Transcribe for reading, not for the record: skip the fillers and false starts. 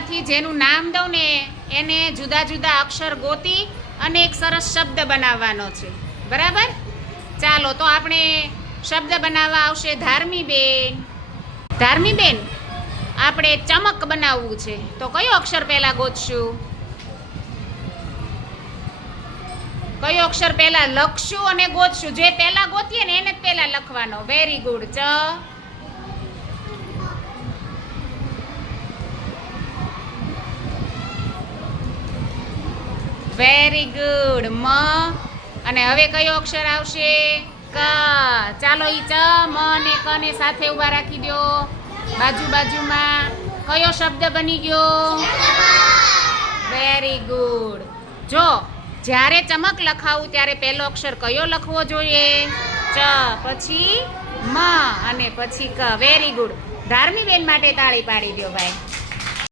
એમાંથી જેનું નામ દઉં ને એને જુદા જુદા અક્ષર ગોતી અને એક સરસ શબ્દ બનાવવાનો છે, બરાબર? ચાલો તો આપણે શબ્દ બનાવવા આવશે ધાર્મીબેન. ધાર્મીબેન, આપણે ચમક બનાવવું છે, તો કયો અક્ષર પહેલા ગોતશું? કયો અક્ષર પહેલા લખશું અને ગોતશું? જે પહેલા ગોતીએ ને એને જ પહેલા લખવાનો. Very good. ચ. Very good. મ. અને હવે કયો અક્ષર આવશે? ક. ચાલો ઈ ચ, મ અને ક ને સાથે ઊભા રાખી દો બાજુ બાજુમાં. કયો શબ્દ બની ગયો? Very good. જો જ્યારે ચમક લખાવું ત્યારે પહેલો અક્ષર કયો લખવો જોઈએ? ચ, પછી મ અને પછી ક. Very good. ધાર્મીબેન માટે તાળી પાડી દો ભાઈ.